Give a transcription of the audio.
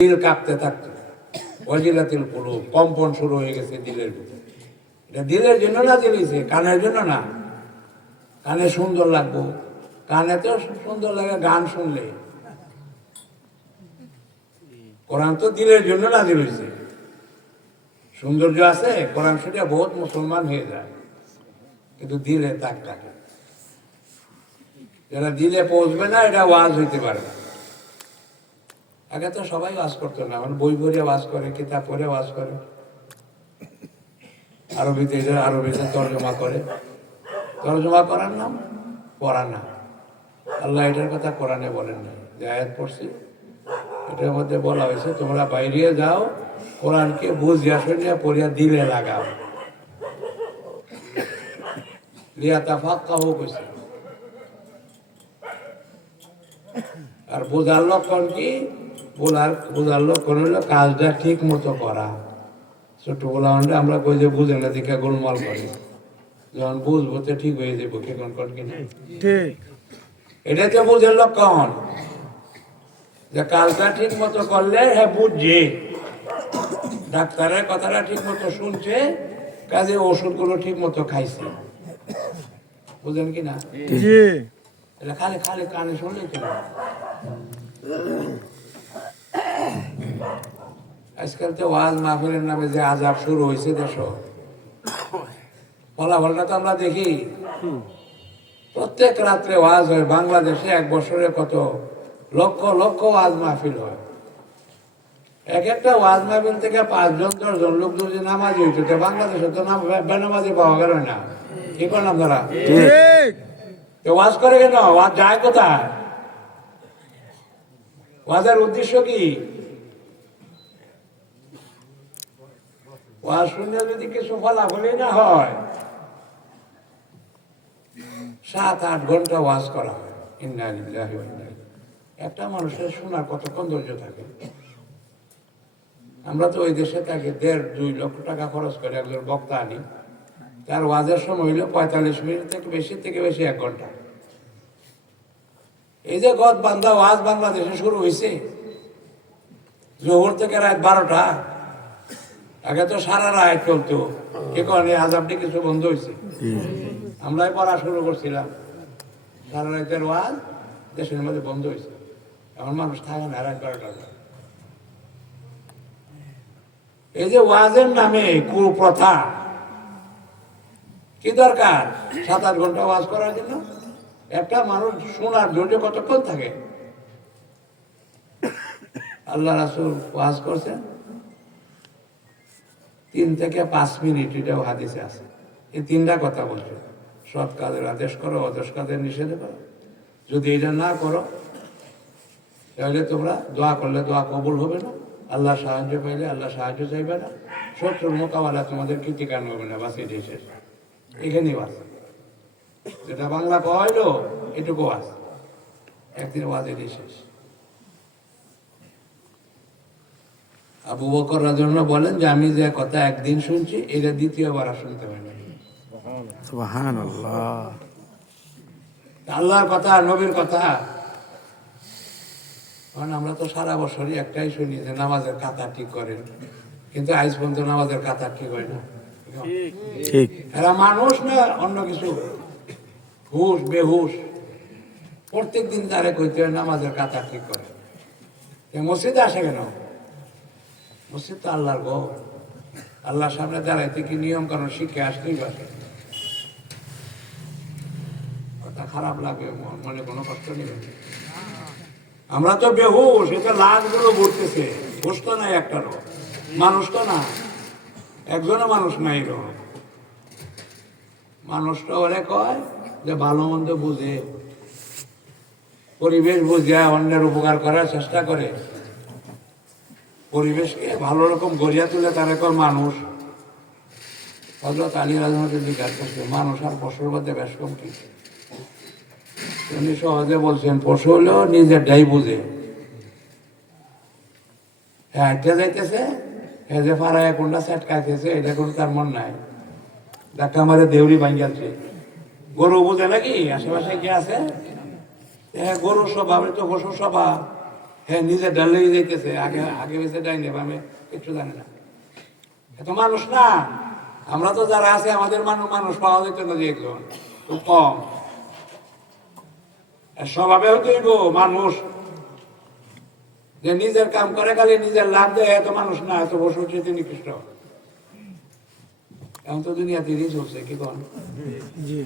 দিল কাঁপতে থাকতো। অজিলাতিল পুরো কম্পন শুরু হয়ে গেছে দিলের ভিতরে। এটা দিলের জন্য না দিলেছে? কানের জন্য না। কানে সুন্দর লাগবো। কানে তো সুন্দর লাগে, গান শুনলে। কোরআন তো দিলের জন্য না দিলেছে। সৌন্দর্য আছে, কোরআন শুনে বহুত মুসলমান হয়ে যায়। কিন্তু দিলে তাক থাকে যারা দিলে পৌঁছবে না, এটা ওয়াজ হইতে পারে না। আগে তো সবাই বাস করতো না মানে বই পড়ে বাস করে, কিতাব পড়ে বাস করে। আরবিতে আরবিতে তর্জমা করে। তর্জমা করার নাম? পড়া না। আল্লাহ এটার কথা কোরআনে বলেন না যে আয়াত পড়ছি, এটার মধ্যে বলা হয়েছে, তোমরা বাইরে যাও, কোরআনকে বুঝিয়া শুনিয়া পড়িয়া দিলে লাগাও। লিয়া তাফাক্কাহু কইছে। আর বোঝার লক্ষণ কি? বোঝার বোঝার লক্ষণ হলো কাজটা ঠিক মতো করা। ছোট বলা আমরা কই যে বুঝে না দেখে গোলমাল করি। যখন বুঝব তো ঠিক হয়ে যাব কে কোন কোন কিনা ঠিক। এটা তো বুঝের লক্ষণ যে কাজটা ঠিক মতো করলে হ্যাঁ বুঝছে। ডাক্তারের কথাটা ঠিক মতো শুনছে কাজে ওষুধগুলো ঠিক মতো খাইছে। বুঝলেন কি না? জি। এটা খালি খালি কানে শুনলে তো না। আজকাল তো ওয়াজ মাহফিলের নামে যে আজাব শুরু হয়েছে দেশ। ফলাফলটা তো আমরা দেখি। প্রত্যেক রাত্রে ওয়াজ হয়। বাংলাদেশে এক বছরে কত? লক্ষ লক্ষ ওয়াজ মাহফিল হয়। এক একটা ওয়াজ মাহফিল থেকে পাঁচজন দশজন লোক যদি নামাজি হইতো তো বাংলাদেশে তো নাম বেনামাজি পাওয়া গেল না। কি করলাম তারা? তো ওয়াজ করে কেন? ওয়াজ যায় কোথায়? ওয়াজের উদ্দেশ্য কি? ওয়াজ শুনে যদি কিছু ফলাফলই না হয়, সাত আট ঘণ্টা ওয়াজ করা হয়। ইন্না লিল্লাহি ওয়া ইন্না ইলাইহি। একটা মানুষের শোনার কতক্ষণ ধৈর্য থাকে? আমরা তো ওই দেশে থাকি, দেড় দুই লক্ষ টাকা খরচ করে একজন বক্তা আনি। তার ওয়াজের সময় হইল পঁয়তাল্লিশ মিনিট থেকে বেশি থেকে বেশি এক ঘণ্টা। এই যে গদ বান্ধা ওয়াজ বাংলাদেশে শুরু হয়েছে জোহর থেকে রাত বারোটা। আগে তো সারা রায় চলতো। কে কনে আজ আপনি কিছু বন্ধ হয়েছে আমরাই পড়া শুরু করছিলাম। সারা রাতের ওয়াজ দেশের মধ্যে বন্ধ হয়েছে এখন মানুষ থাকে না রাত বারোটা এই যে ওয়াজের নামে কুপ্রথা কি দরকার? সাত আট ঘণ্টা ওয়াজ করার জন্য? একটা মানুষ শোনার ধৈর্য কতক্ষণ থাকে? আল্লাহ রাসুল ওয়াজ করছেন। তিন থেকে পাঁচ মিনিট এটাও হাদিসে আছে। এই তিনটা কথা বলছে। সৎ কাজের আদেশ করো অদেশ কাজের নিষেধ করো। যদি এটা না করো, তাহলে তোমরা দোয়া করলে দোয়া কবুল হবে না। আল্লাহ সাহায্য পাইলে আল্লাহ সাহায্য চাইবে না। শত্রুর মোকাবেলা তোমাদের কৃতিকান হবে না? বাস শেষ। এখানেই বাস। যেটা বাংলা কয়লো এটুকু বাস। একদিন ওয়াজ এটাই শেষ। আবু বকর রাজন বলেন যে আমি যে কথা একদিন শুনছি এটা দ্বিতীয়বার আর শুনতে পাই না। আল্লাহর কথা নবীর কথা। কারণ আমরা তো সারা বছরই একটাই শুনি যে নামাজের কাতা ঠিক করেন। কিন্তু আজ পর্যন্ত নামাজের কাতা ঠিক হয় না। ঠিক। এরা মানুষ না অন্য কিছু। হুশ বেহুশ। প্রত্যেক দিন তারে কইতে হয় নামাজের কাতা ঠিক করে মসজিদে আসে কেন? মসজিদ তো আল্লাহর গো, আল্লাহর সামনে দাঁড়াইতে কি নিয়ম কারণ শিখে আসতেই পারে? কথা খারাপ লাগে, মন- কোনো কষ্ট নেই। আমরা তো বেহুশ এটা লাশগুলো ঘুরতেছে হুশ তো নাই একটারও মানুষ তো না একজনও মানুষ নাই এরকম মানুষটা ওরে কয় যে, ভালো মন্দ বুঝে, পরিবেশ বুঝে, অন্যের উপকার করার চেষ্টা করে। পরিবেশকে ভালো রকম গড়িয়া তুলে তার কয় মানুষ। হজরত আলী করছে। মানুষ আর পশুর মধ্যে বেশ কম কি উনি সহজে বলছেন, পশু হলেও নিজেরটাই বুঝে। হ্যাঁ যাইতেছে। হ্যাঁ যে ফারায় কোনটা সেট খাইতেছে, এটা কোনো তার মন নাই। দেখা মারে দেউরি ভাঙ্গাচ্ছে গরু বুঝে নাকি? আশেপাশে কি আছে? হ্যাঁ গরুর স্বভাব তো পশুর স্বভাব। হ্যাঁ নিজে ডালেই যাইতেছে আগে আগে বেঁচে ডাইনি আমি কিচ্ছু জানি না। এত মানুষ না। আমরা তো যারা আছে, আমাদের মানুষ মানুষ পাওয়া যেত না যে একজন। খুব কম। স্বভাবে হইব মানুষ। যে নিজের কাম করে খালি নিজের লাভ দেয় এত মানুষ না এত বসে উঠছে নিকৃষ্ট এখন তো দুনিয়াতে চলছে কি জি।